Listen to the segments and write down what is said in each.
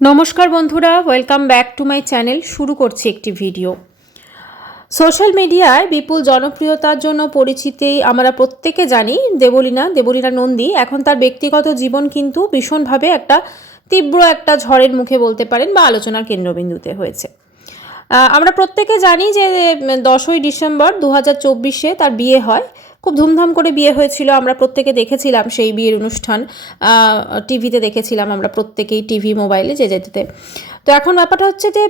নমস্কার বন্ধুরা, welcome back to my channel. শুরু করছি একটি ভিডিও। সোশ্যাল মিডিয়ায় বিপুল জনপ্রিয়তার জন্য পরিচিতি আমরা প্রত্যেকে জানি দেবলীনা নন্দী। এখন তার ব্যক্তিগত জীবন কিন্তু ভীষণভাবে তীব্র একটা ঝড়ের মুখে বলতে পারেন বা আলোচনার কেন্দ্রবিন্দুতে হয়েছে। আমরা প্রত্যেকে জানি যে 10ই ডিসেম্বর 2024 তার বিয়ে হয়। খুব ধুমধাম করে বিয়ে হয়েছিল, আমরা প্রত্যেকে দেখেছিলাম সেই বিয়ের অনুষ্ঠান, টিভিতে দেখেছিলাম আমরা প্রত্যেকেই, টিভি মোবাইলে যেতে। তো এখন ব্যাপারটা হচ্ছে যে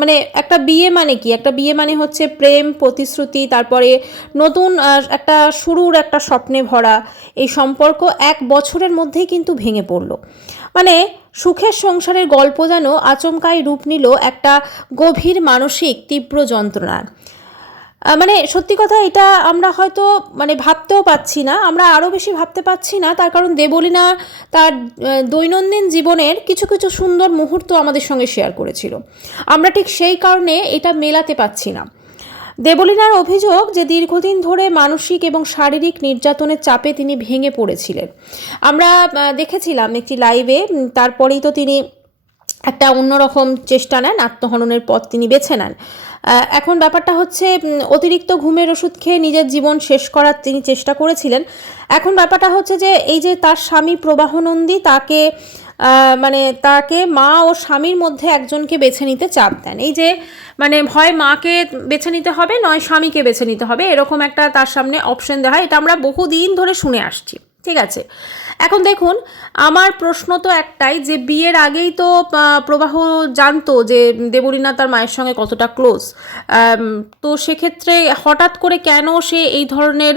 মানে একটা বিয়ে মানে কি, একটা বিয়ে মানে হচ্ছে প্রেম, প্রতিশ্রুতি, তারপরে নতুন একটা শুরুর একটা স্বপ্নে ভরা এই সম্পর্ক 1 বছরের মধ্যেই কিন্তু ভেঙে পড়লো। মানে সুখের সংসারের গল্প যেন আচমকাই রূপ নিল একটা গভীর মানসিক তীব্র যন্ত্রণার। মানে সত্যি কথা, এটা আমরা হয়তো ভাবতেও পাচ্ছি না, আমরা আরও বেশি ভাবতে পাচ্ছি না। তার কারণ দেবলীনা তার দৈনন্দিন জীবনের কিছু কিছু সুন্দর মুহূর্ত আমাদের সঙ্গে শেয়ার করেছিল। আমরা ঠিক সেই কারণে এটা মেলাতে পাচ্ছি না। দেবলীনার অভিযোগ যে দীর্ঘদিন ধরে মানসিক এবং শারীরিক নির্যাতনের চাপে তিনি ভেঙে পড়েছিলেন। আমরা দেখেছিলাম একটি লাইভে, তারপরেই তো তিনি একটা অন্যরকম চেষ্টা নেন, আত্মহননের পথ তিনি বেছে নেন। এখন ব্যাপারটা হচ্ছে অতিরিক্ত ঘুমের ওষুধ খেয়ে নিজের জীবন শেষ করার তিনি চেষ্টা করেছিলেন। এখন ব্যাপারটা হচ্ছে যে এই যে তার স্বামী প্রবাহনন্দী তাকে মা ও স্বামীর মধ্যে একজনকে বেছে নিতে চাপ দেন। এই যে হয় মাকে বেছে নিতে হবে, নয় স্বামীকে বেছে নিতে হবে, এরকম একটা তার সামনে অপশন দেওয়া হয়। এটা আমরা বহুদিন ধরে শুনে আসছি, ঠিক আছে। এখন দেখুন, আমার প্রশ্ন তো একটাই, যে বিয়ের আগেই তো প্রবাহ জানতো যে দেবলীনা তার মায়ের সঙ্গে কতটা ক্লোজ। তো সেক্ষেত্রে হঠাৎ করে কেন সে এই ধরনের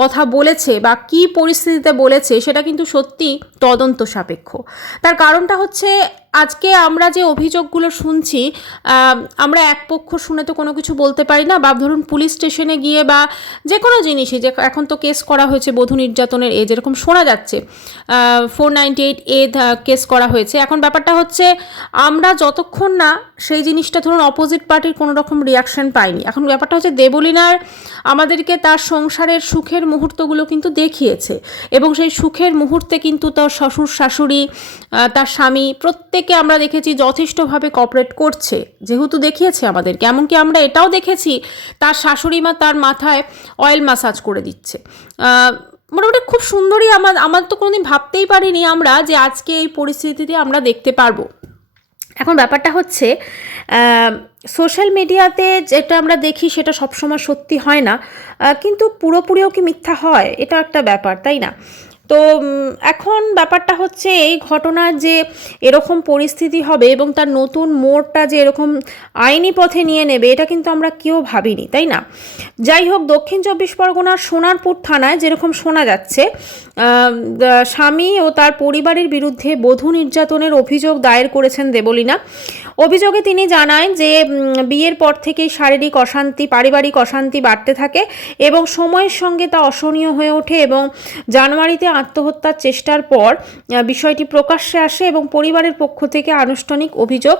কথা বলেছে বা কী পরিস্থিতিতে বলেছে, সেটা কিন্তু সত্যি তদন্ত সাপেক্ষ। তার কারণটা হচ্ছে, আজকে আমরা যে অভিযোগগুলো শুনছি, আমরা এক পক্ষ শুনে তো কোনো কিছু বলতে পারি না। বা ধরুন পুলিশ স্টেশনে গিয়ে বা যে কোনো জিনিসই, যে এখন তো কেস করা হয়েছে বধূ নির্যাতনের, যেরকম শোনা যাচ্ছে 498A কেস করা হয়েছে। এখন ব্যাপারটা হচ্ছে, আমরা যতক্ষণ না সেই জিনিসটা ধরুন অপোজিট পার্টির কোনো রকম রিয়াকশন পাইনি। এখন ব্যাপারটা হচ্ছে, দেবলীনার আমাদেরকে তার সংসারের সুখের মুহূর্তগুলো কিন্তু দেখিয়েছে, এবং সেই সুখের মুহূর্তে কিন্তু তার শ্বশুর শাশুড়ি, তার স্বামী, প্রত্যেকে আমরা দেখেছি যথেষ্টভাবে কোঅপারেট করছে, যেহেতু দেখিয়েছে আমাদেরকে। এমনকি আমরা এটাও দেখেছি তার শাশুড়ি মা তার মাথায় অয়েল ম্যাসাজ করে দিচ্ছে। মোটামুটি খুব সুন্দরই। আমার তো কোনোদিন ভাবতেই পারিনি আমরা যে আজকে এই পরিস্থিতিতে আমরা দেখতে পারবো। এখন ব্যাপারটা হচ্ছে, সোশ্যাল মিডিয়াতে যেটা আমরা দেখি সেটা সবসময় সত্যি হয় না, কিন্তু পুরোপুরিও কি মিথ্যা হয়, এটা একটা ব্যাপার, তাই না? তো এখন ব্যাপারটা হচ্ছে, এই ঘটনার যে এরকম পরিস্থিতি হবে এবং তার নতুন মোড়টা যে এরকম আইনি পথে নিয়ে নেবে, এটা কিন্তু আমরা কেউ ভাবিনি, তাই না? যাই হোক, দক্ষিণ 24 পরগনার সোনারপুর থানায় যেরকম শোনা যাচ্ছে, স্বামী ও তার পরিবারের বিরুদ্ধে বধূ নির্যাতনের অভিযোগ দায়ের করেছেন দেবলীনা। অভিযোগে তিনি জানান যে বিয়ের পর থেকেই পারিবারিক অশান্তি বাড়তে থাকে এবং সময়ের সঙ্গে তা অসহনীয় হয়ে ওঠে, এবং জানুয়ারিতে আত্মহত্যার চেষ্টার পর বিষয়টি প্রকাশ্যে আসে এবং পরিবারের পক্ষ থেকে আনুষ্ঠানিক অভিযোগ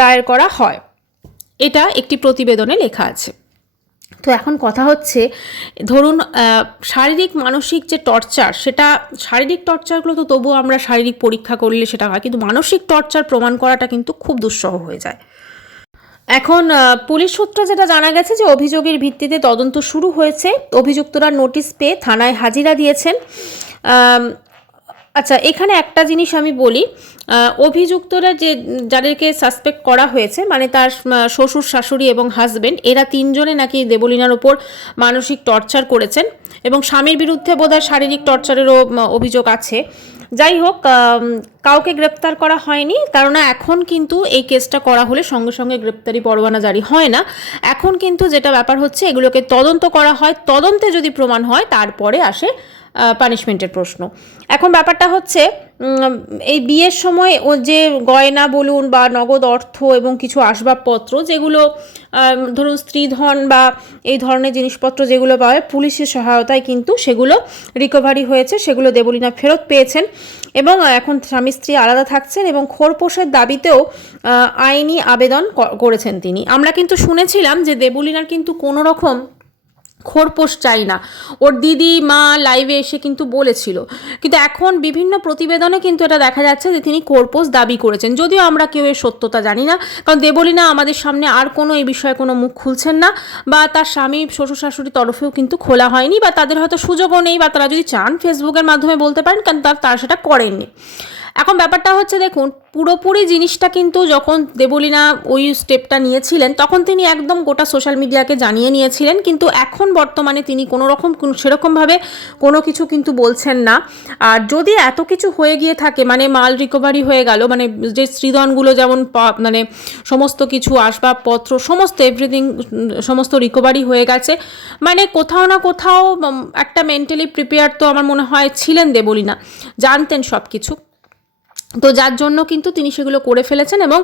দায়ের করা হয়। এটা একটি প্রতিবেদনে লেখা আছে। তো এখন কথা হচ্ছে, ধরুন শারীরিক মানসিক যে টর্চার, সেটা শারীরিক টর্চারগুলো তো তবুও আমরা শারীরিক পরীক্ষা করলে সেটা হয়, কিন্তু মানসিক টর্চার প্রমাণ করাটা কিন্তু খুব দুঃসহ হয়ে যায়। এখন পুলিশ সূত্রে যেটা জানা গেছে যে অভিযোগের ভিত্তিতে তদন্ত শুরু হয়েছে। অভিযুক্তরা নোটিশ পেয়ে থানায় হাজিরা দিয়েছেন। আচ্ছা, এখানে একটা জিনিস আমি বলি, অভিযুক্তরা যাদেরকে সাসপেক্ট করা হয়েছে, তার শ্বশুর শাশুড়ি এবং হাজব্যান্ড, এরা 3 জনে নাকি দেবলীনার ওপর মানসিক টর্চার করেছেন, এবং স্বামীর বিরুদ্ধে বোধহয় শারীরিক টর্চারেরও অভিযোগ আছে। যাই হোক, কাউকে গ্রেপ্তার করা হয়নি, কারণ এখন কিন্তু এই কেসটা করা হলে সঙ্গে সঙ্গে গ্রেপ্তারি পরোয়ানা জারি হয় না। এখন কিন্তু যেটা ব্যাপার হচ্ছে, এগুলোকে তদন্ত করা হয়, তদন্তে যদি প্রমাণ হয় তারপরে আসে পানিশমেন্টের প্রশ্ন। এখন ব্যাপারটা হচ্ছে, এই বিয়ের সময় ও যে গয়না বলুন বা নগদ অর্থ এবং কিছু আসবাবপত্র, যেগুলো ধরুন স্ত্রীধন বা এই ধরনের জিনিসপত্র যেগুলো পাওয়া যায়, পুলিশের সহায়তায় কিন্তু সেগুলো রিকভারি হয়েছে, সেগুলো দেবলীনা ফেরত পেয়েছেন, এবং এখন স্বামী স্ত্রী আলাদা থাকছেন, এবং খোরপোশের দাবিতেও আইনি আবেদন করেছেন তিনি। আমরা কিন্তু শুনেছিলাম যে দেবলীনার কিন্তু কোনো রকম খোরপোশ চাই না, ওর দিদি মা লাইভে এসে কিন্তু বলেছিল। কিন্তু এখন বিভিন্ন প্রতিবেদনে কিন্তু এটা দেখা যাচ্ছে যে তিনি খোরপোশ দাবি করেছেন, যদিও আমরা কেউ এর সত্যতা জানি না, কারণ দেবলীনা আমাদের সামনে আর কোনো এই বিষয়ে কোনো মুখ খুলছেন না, বা তার স্বামী শ্বশুর শাশুড়ির তরফেও কিন্তু খোলা হয়নি, বা তাদের হয়তো সুযোগও নেই, বা তারা যদি চান ফেসবুকের মাধ্যমে বলতে পারেন, কারণ তারা সেটা করেননি। এখন ব্যাপারটা হচ্ছে, দেখুন, পুরোপুরি জিনিসটা কিন্তু যখন দেবলীনা ওই স্টেপটা নিয়েছিলেন তখন তিনি একদম গোটা সোশ্যাল মিডিয়াকে জানিয়ে নিয়েছিলেন, কিন্তু এখন বর্তমানে তিনি কোনো রকম সেরকমভাবে কোনো কিছু কিন্তু বলছেন না। আর যদি এত কিছু হয়ে গিয়ে থাকে, মানে মাল রিকভারি হয়ে গেল, মানে যে স্ত্রীধনগুলো যেমন মানে সমস্ত কিছু আসবাবপত্র সমস্ত এভরিথিং সমস্ত রিকভারি হয়ে গেছে, মানে কোথাও না কোথাও একটা মেন্টালি প্রিপেয়ার তো আমার মনে হয় ছিলেন দেবলীনা, জানতেন সব কিছু, তো যার জন্য কিন্তু তিনি সেগুলো করে ফেলেছেন। এবং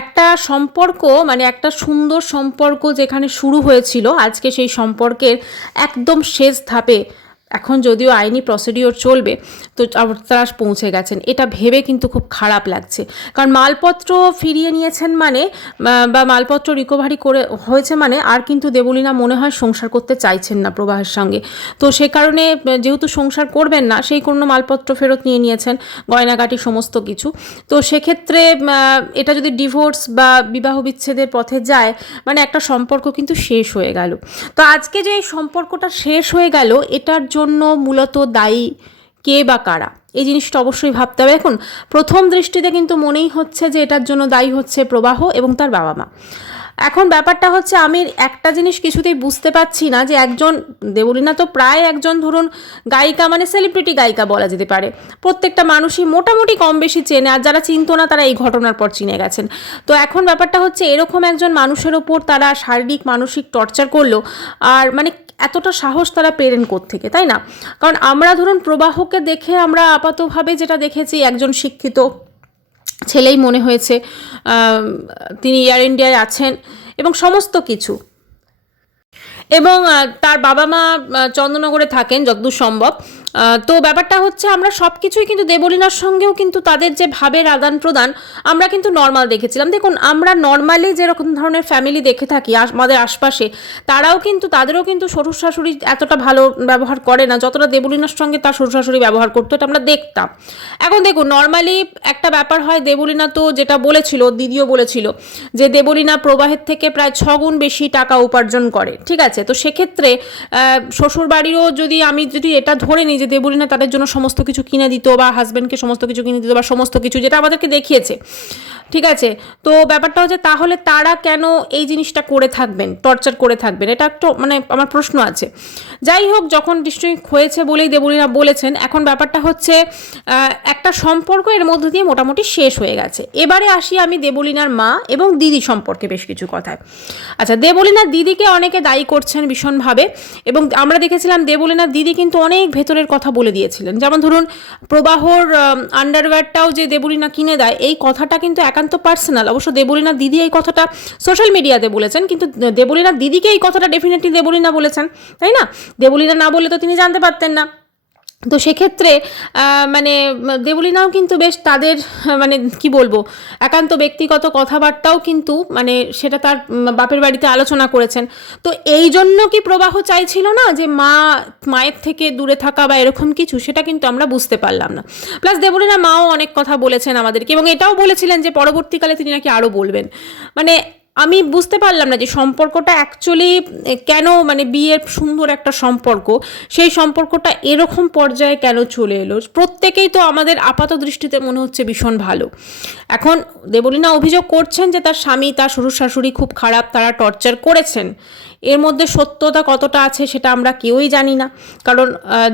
একটা সম্পর্ক, মানে একটা সুন্দর সম্পর্ক যেখানে শুরু হয়েছিল, আজকে সেই সম্পর্কের একদম শেষ ধাপে এখন যদিও আইনি প্রসিডিওর চলবে, তো তারা পৌঁছে গেছেন, এটা ভেবে কিন্তু খুব খারাপ লাগছে। কারণ মালপত্র ফিরিয়ে নিয়েছেন মানে, বা মালপত্র রিকভারি করে হয়েছে মানে, আর কিন্তু দেবলীনা মনে হয় সংসার করতে চাইছেন না প্রবাহের সঙ্গে। তো সে কারণে যেহেতু সংসার করবেন না, সেই কোনো মালপত্র ফেরত নিয়ে নিয়েছেন, গয়নাগাটি সমস্ত কিছু। তো সেক্ষেত্রে এটা যদি ডিভোর্স বা বিবাহ বিচ্ছেদের পথে যায়, মানে একটা সম্পর্ক কিন্তু শেষ হয়ে গেল। তো আজকে যে এই সম্পর্কটা শেষ হয়ে গেল, এটার জন্য মূলত দায়ী কে বা কারা, এই জিনিসটা অবশ্যই ভাবতে হবে। এখন প্রথম দৃষ্টিতে কিন্তু মনেই হচ্ছে যে এটার জন্য দায়ী হচ্ছে প্রবাহ এবং তার বাবা মা। এখন ব্যাপারটা হচ্ছে, আমি একটা জিনিস কিছুতেই বুঝতে পারছি না, যে একজন দেবলীনা তো প্রায় একজন ধরুন গায়িকা, মানে সেলিব্রিটি গায়িকা বলা যেতে পারে, প্রত্যেকটা মানুষই মোটামুটি কম বেশি চেনে, আর যারা চিনতো না তারা এই ঘটনার পর চিনে গেছেন। তো এখন ব্যাপারটা হচ্ছে, এরকম একজন মানুষের ওপর তারা শারীরিক মানসিক টর্চার করলো, আর মানে এতটা সাহস তারা পেলেন কোত্থেকে, তাই না? কারণ আমরা ধরুন প্রবাহকে দেখে আমরা আপাতভাবে যেটা দেখেছি, একজন শিক্ষিত ছেলেই মনে হয়েছে, তিনি এয়ার ইন্ডিয়ায় আছেন এবং সমস্ত কিছু, এবং তার বাবা মা চন্দননগরে থাকেন যতদূর সম্ভব। তো ব্যাপারটা হচ্ছে, আমরা সব কিছুই কিন্তু দেবলীনার সঙ্গেও কিন্তু তাদের যে ভাবের আদান প্রদান আমরা কিন্তু নর্মাল দেখেছিলাম। দেখুন, আমরা নর্মালি যেরকম ধরনের ফ্যামিলি দেখে থাকি আমাদের আশপাশে, তাদেরও কিন্তু শ্বশুর শাশুড়ি এতটা ভালো ব্যবহার করে না যতটা দেবলীনার সঙ্গে তার শ্বশুর শাশুড়ি ব্যবহার করতো, এটা আমরা দেখতাম। এখন দেখুন, নর্মালি একটা ব্যাপার হয়, দেবলীনা তো যেটা বলেছিল, দিদিও বলেছিল, যে দেবলীনা প্রবাহের থেকে প্রায় 6 গুণ বেশি টাকা উপার্জন করে, ঠিক আছে? তো সেক্ষেত্রে শ্বশুর বাড়িরও আমি যদি এটা ধরে নিই যে দেবলীনা তাদের জন্য সমস্ত কিছু কিনে দিত, বা হাজব্যান্ডকে সমস্ত কিছু কিনে দিত, বা সমস্ত কিছু যেটা আমাদেরকে দেখিয়েছে, ঠিক আছে? তো ব্যাপারটা হচ্ছে, তাহলে তারা কেন এই জিনিসটা করে থাকবেন, টর্চার করে থাকবেন? এটা একটু মানে আমার প্রশ্ন আছে। যাই হোক, যখন ডিস্ট্রিক্ট হয়েছে বলেই দেবলীনা বলেছেন। এখন ব্যাপারটা হচ্ছে, একটা সম্পর্ক এর মধ্য দিয়ে মোটামুটি শেষ হয়ে গেছে। এবারে আসি আমি দেবলীনার মা এবং দিদি সম্পর্কে বেশ কিছু কথায়। আচ্ছা, দেবলীনার দিদিকে অনেকে দায়ী করছেন ভীষণভাবে, এবং আমরা দেখেছিলাম দেবলীনার দিদি কিন্তু অনেক ভেতরের কথা বলে দিয়েছিলেন। যেমন ধরুন, প্রবাহর আন্ডারওয়্যারটাও যে দেবলীনা কিনে দেয়, এই কথাটা কিন্তু একান্ত পার্সোনাল। অবশ্য দেবলীনার দিদি এই কথাটা সোশ্যাল মিডিয়াতে বলেছেন, কিন্তু দেবলীনার দিদিকে এই কথাটা ডেফিনেটলি দেবলীনা বলেছেন, তাই না? দেবলীনা না বললে তো তিনি জানতে পারতেন না। তো সেক্ষেত্রে মানে দেবলীনাও কিন্তু বেশ তাদের মানে কি বলবো, একান্ত ব্যক্তিগত কথাবার্তাও কিন্তু মানে সেটা তার বাপের বাড়িতে আলোচনা করেছেন। তো এই জন্য কি প্রবাহ চাইছিল না যে মায়ের থেকে দূরে থাকা বা এরকম কিছু, সেটা কিন্তু আমরা বুঝতে পারলাম না। প্লাস দেবলীনা মাও অনেক কথা বলেছেন আমাদেরকে, এবং এটাও বলেছিলেন যে পরবর্তীকালে তিনি নাকি আরও বলবেন। মানে আমি বুঝতে পারলাম না যে সম্পর্কটা অ্যাকচুয়ালি কেন, মানে বিয়ের সুন্দর একটা সম্পর্ক, সেই সম্পর্কটা এরকম পর্যায়ে কেন চলে এলো। প্রত্যেকেই তো আমাদের আপাত দৃষ্টিতে মনে হচ্ছে ভীষণ ভালো। এখন দেবলীনা অভিযোগ করছেন যে তার স্বামী, তার শ্বশুর শাশুড়ি খুব খারাপ, তারা টর্চার করেছেন। এর মধ্যে সত্যতা কতটা আছে সেটা আমরা কেউই জানি না, কারণ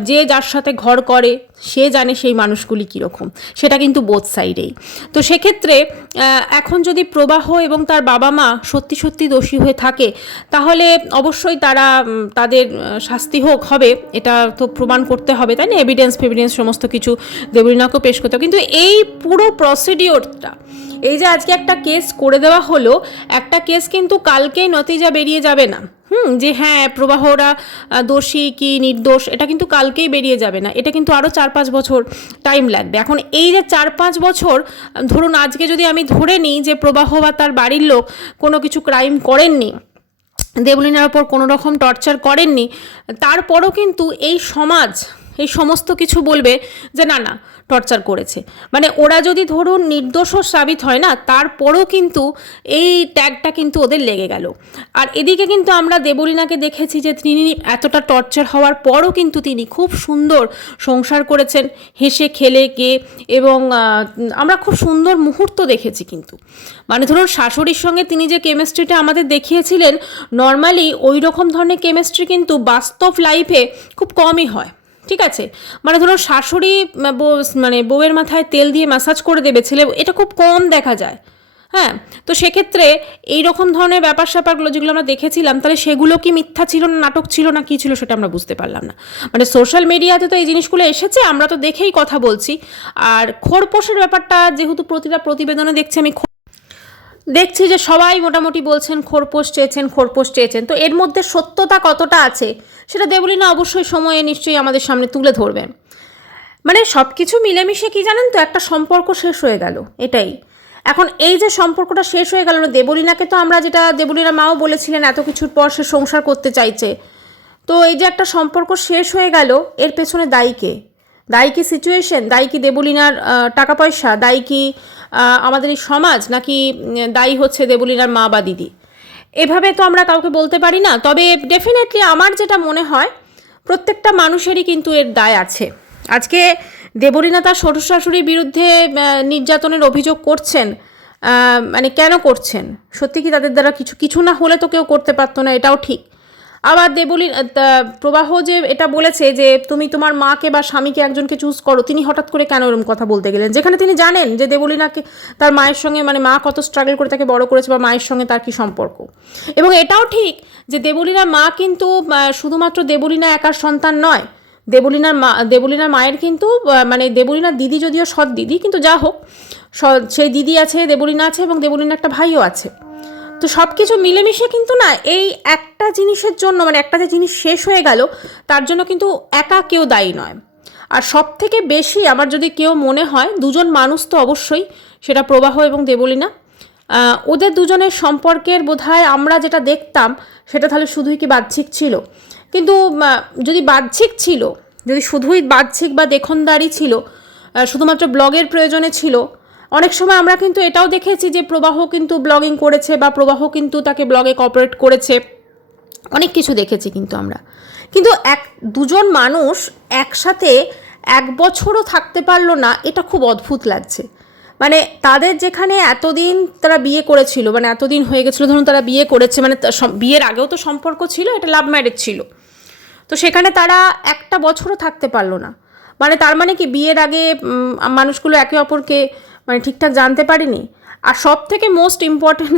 যে যার সাথে ঘর করে সে জানে সেই মানুষগুলি কীরকম, সেটা কিন্তু বোথ সাইডেই। তো সেক্ষেত্রে এখন যদি প্রবাহ এবং তার বাবা মা সত্যি সত্যি দোষী হয়ে থাকে, তাহলে অবশ্যই তাদের শাস্তি হবে, এটা তো প্রমাণ করতে হবে, তাই না? এভিডেন্স সমস্ত কিছু দেবলীনাকেও পেশ করতে হবে। কিন্তু এই পুরো প্রসিডিওরটা, এই যে আজকে একটা কেস করে দেওয়া হলো, একটা কেস কিন্তু কালকেই নতিজা বেরিয়ে যাবে না, যে হ্যাঁ প্রবাহরা দোষী কি নির্দোষ, এটা কিন্তু কালকেই বেরিয়ে যাবে না, এটা কিন্তু আরও 4-5 বছর টাইম লাগবে। এখন এই যে 4-5 বছর, ধরুন আজকে যদি আমি ধরে নিই যে প্রবাহ বা তার বাড়ির লোক কোনো কিছু ক্রাইম করেননি, দেবলীনার ওপর কোনো রকম টর্চার করেননি, তারপরও কিন্তু এই সমাজ এই সমস্ত কিছু বলবে যে না না টর্চার করেছে। মানে ওরা যদি ধরুন নির্দোষও সাবিত হয় না, তারপরও কিন্তু এই ট্যাগটা কিন্তু ওদের লেগে গেল। আর এদিকে কিন্তু আমরা দেবলীনাকে দেখেছি যে তিনি এতটা টর্চার হওয়ার পরও কিন্তু তিনি খুব সুন্দর সংসার করেছেন, হেসে খেলে গে, এবং আমরা খুব সুন্দর মুহূর্ত দেখেছি কিন্তু। মানে ধরুন শাশুড়ির সঙ্গে তিনি যে কেমিস্ট্রিটা আমাদের দেখিয়েছিলেন, নর্মালি ওই রকম ধরনের কেমিস্ট্রি কিন্তু বাস্তব লাইফে খুব কমই হয়, ঠিক আছে। মানে ধরুন শাশুড়ি মানে বউয়ের মাথায় তেল দিয়ে ম্যাসাজ করে দেবে ছেলে, এটা খুব কম দেখা যায়। হ্যাঁ, তো সেক্ষেত্রে এই রকম ধরনের ব্যাপার স্যাপারগুলো যেগুলো আমরা দেখেছিলাম, তাহলে সেগুলো কি মিথ্যা ছিল না নাটক ছিল না কী ছিল সেটা আমরা বুঝতে পারলাম না। মানে সোশ্যাল মিডিয়াতে তো এই জিনিসগুলো এসেছে, আমরা তো দেখেই কথা বলছি। আর খোরপোশের ব্যাপারটা যেহেতু প্রতিটা প্রতিবেদনে দেখছি যে সবাই মোটামুটি বলছেন খোরপোশ চেয়েছেন, তো এর মধ্যে সত্যতা কতটা আছে সেটা দেবলীনা অবশ্যই সময়ে নিশ্চয়ই আমাদের সামনে তুলে ধরবেন। মানে সব কিছু মিলেমিশে কি জানেন তো, একটা সম্পর্ক শেষ হয়ে গেল, এটাই। এখন এই যে সম্পর্কটা শেষ হয়ে গেল, দেবলীনাকে তো আমরা, যেটা দেবলীনা মাও বলেছিলেন, এত কিছুর পর সে সংসার করতে চাইছে, তো এই যে একটা সম্পর্ক শেষ হয়ে গেল, এর পেছনে দায়ী কে? দায়ী কি সিচুয়েশন? দায়ী কি দেবলীনার টাকা পয়সা? দায়ী কি আমাদের এই সমাজ? নাকি দায়ী হচ্ছে দেবলীনার মা বা দিদি? এভাবে তো আমরা কাউকে বলতে পারি না। তবে ডেফিনেটলি আমার যেটা মনে হয়, প্রত্যেকটা মানুষেরই কিন্তু এর দায় আছে। আজকে দেবলীনা তার শ্বশুর শাশুড়ির বিরুদ্ধে নির্যাতনের অভিযোগ করছেন, মানে কেন করছেন? সত্যি কি তাদের দ্বারা কিছু না হলে তো কেউ করতে পারতো না, এটাও ঠিক। আবার প্রবাহ যে এটা বলেছে যে তুমি তোমার মাকে বা স্বামীকে একজনকে চুজ করো, তিনি হঠাৎ করে কেন এরকম কথা বলতে গেলেন, যেখানে তিনি জানেন যে দেবলীনাকে তার মায়ের সঙ্গে, মানে মা কত স্ট্রাগল করে তাকে বড় করেছে, বা মায়ের সঙ্গে তার কী সম্পর্ক। এবং এটাও ঠিক যে দেবলীনার মা কিন্তু শুধুমাত্র দেবলীনা একার সন্তান নয়, দেবলীনার মায়ের কিন্তু মানে দেবলীনার দিদি যদিও সৎ দিদি, কিন্তু যা হোক সেই দিদি আছে, দেবলীনা আছে, এবং দেবলীনার একটা ভাইও আছে। তো সব কিছু মিলেমিশে কিন্তু না, এই একটা জিনিসের জন্য, মানে একটা যে জিনিস শেষ হয়ে গেল, তার জন্য কিন্তু একা কেউ দায়ী নয়। আর সব থেকে বেশি আমার যদি কেউ মনে হয়, দুজন মানুষ তো অবশ্যই, সেটা প্রবাহ এবং দেবলীনা। ওদের দুজনের সম্পর্কের বোধহয় আমরা যেটা দেখতাম, সেটা তাহলে শুধুই কি বাহ্যিক ছিল? কিন্তু যদি বাহ্যিক ছিল, যদি শুধুই বাহ্যিক বা দেখনদারি ছিল, শুধুমাত্র ব্লগের প্রয়োজনে ছিল, অনেক সময় আমরা কিন্তু এটাও দেখেছি যে প্রবাহ কিন্তু ব্লগিং করেছে, বা প্রবাহ কিন্তু তাকে ব্লগে কপারেট করেছে, অনেক কিছু দেখেছি কিন্তু আমরা। কিন্তু দুজন মানুষ একসাথে 1 বছরও থাকতে পারলো না, এটা খুব অদ্ভুত লাগছে। মানে তাদের যেখানে এতদিন তারা বিয়ে করেছিল, মানে এতদিন হয়ে গেছিলো, ধরুন তারা বিয়ে করেছে, মানে বিয়ের আগেও তো সম্পর্ক ছিল, এটা লাভ ম্যারেজ ছিল, তো সেখানে তারা 1টা বছরও থাকতে পারলো না। মানে তার মানে কি বিয়ের আগে মানুষগুলো একে অপরকে মানে ঠিকঠাক জানতে পারেনি। আর সব থেকে মোস্ট ইম্পর্ট্যান্ট,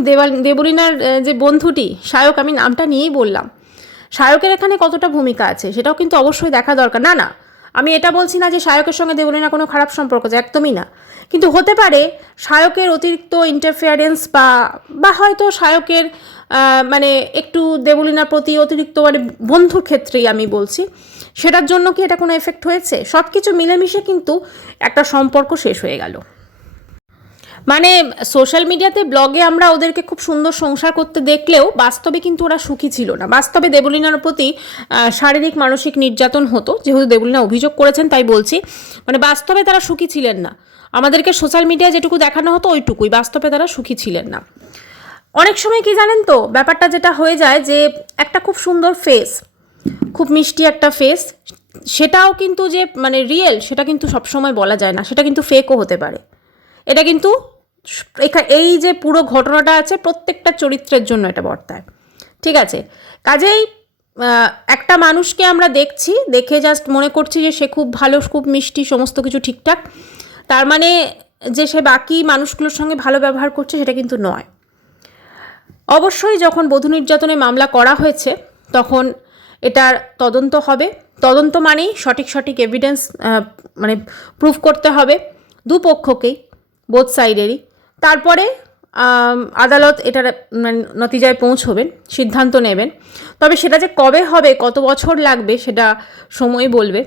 দেবলীনার যে বন্ধুটি সায়ক, আমি নামটা নিয়েই বললাম, সায়কের এখানে কতটা ভূমিকা আছে সেটাও কিন্তু অবশ্যই দেখা দরকার। না না, আমি এটা বলছি না যে সায়কের সঙ্গে দেবলীনা কোনো খারাপ সম্পর্ক আছে, একদমই না। কিন্তু হতে পারে সায়কের অতিরিক্ত ইন্টারফেয়ারেন্স, বা হয়তো সায়কের মানে একটু দেবলীনার প্রতি অতিরিক্ত, মানে বন্ধুর ক্ষেত্রেই আমি বলছি, সেটার জন্য কি এটা কোনো এফেক্ট হয়েছে? সব কিছু মিলেমিশে কিন্তু একটা সম্পর্ক শেষ হয়ে গেল। মানে সোশ্যাল মিডিয়াতে, ব্লগে আমরা ওদেরকে খুব সুন্দর সংসার করতে দেখলেও বাস্তবে কিন্তু ওরা সুখী ছিল না। বাস্তবে দেবলীনার প্রতি শারীরিক মানসিক নির্যাতন হতো, যেহেতু দেবলীনা অভিযোগ করেছেন তাই বলছি। মানে বাস্তবে তারা সুখী ছিলেন না। আমাদেরকে সোশ্যাল মিডিয়ায় যেটুকু দেখানো হতো ওইটুকুই, বাস্তবে তারা সুখী ছিলেন না। অনেক সময় কি জানেন তো, ব্যাপারটা যেটা হয়ে যায় যে একটা খুব সুন্দর ফেস, খুব মিষ্টি একটা ফেস, সেটাও কিন্তু যে মানে রিয়েল, সেটা কিন্তু সবসময় বলা যায় না, সেটা কিন্তু ফেকও হতে পারে। এটা কিন্তু এই যে পুরো ঘটনাটা আছে, প্রত্যেকটা চরিত্রের জন্য এটা বর্তায়, ঠিক আছে। কাজেই একটা মানুষকে আমরা দেখছি, দেখে জাস্ট মনে করছি যে সে খুব ভালো, খুব মিষ্টি, সমস্ত কিছু ঠিকঠাক, তার মানে যে সে বাকি মানুষগুলোর সঙ্গে ভালো ব্যবহার করছে, সেটা কিন্তু নয়। অবশ্যই যখন বধূ নির্যাতনের মামলা করা হয়েছে, তখন এটার তদন্ত হবে। তদন্ত মানেই সঠিক এভিডেন্স মানে প্রুফ করতে হবে দুপক্ষকেই, বোথ সাইডেরই। তারপরে আদালত এটার নতিজায় পৌঁছবেন, সিদ্ধান্ত নেবেন। তবে সেটা যে কবে হবে, কত বছর লাগবে, সেটা সময় বলবে।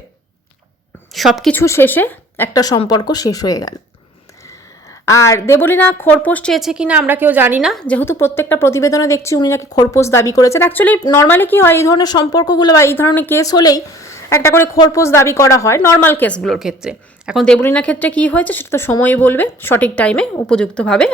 সব কিছু শেষে একটা সম্পর্ক শেষ হয়ে গেল। আর দেবলীনা খোরপোশ চেয়েছে কিনা আমরা কেউ জানি না, যেহেতু প্রত্যেকটা প্রতিবেদনে দেখছি উনি নাকি খোরপোশ দাবি করেছেন। অ্যাকচুয়ালি নর্মালি কি হয়, এই ধরনের সম্পর্কগুলো বা এই ধরনের কেস হলেই একটা করে খোরপোশ দাবি করা হয় নর্মাল কেসগুলোর ক্ষেত্রে। এখন দেবলীনার ক্ষেত্রে কি হয়েছে সেটা তো সময়ই বলবে, সঠিক টাইমে উপযুক্তভাবে।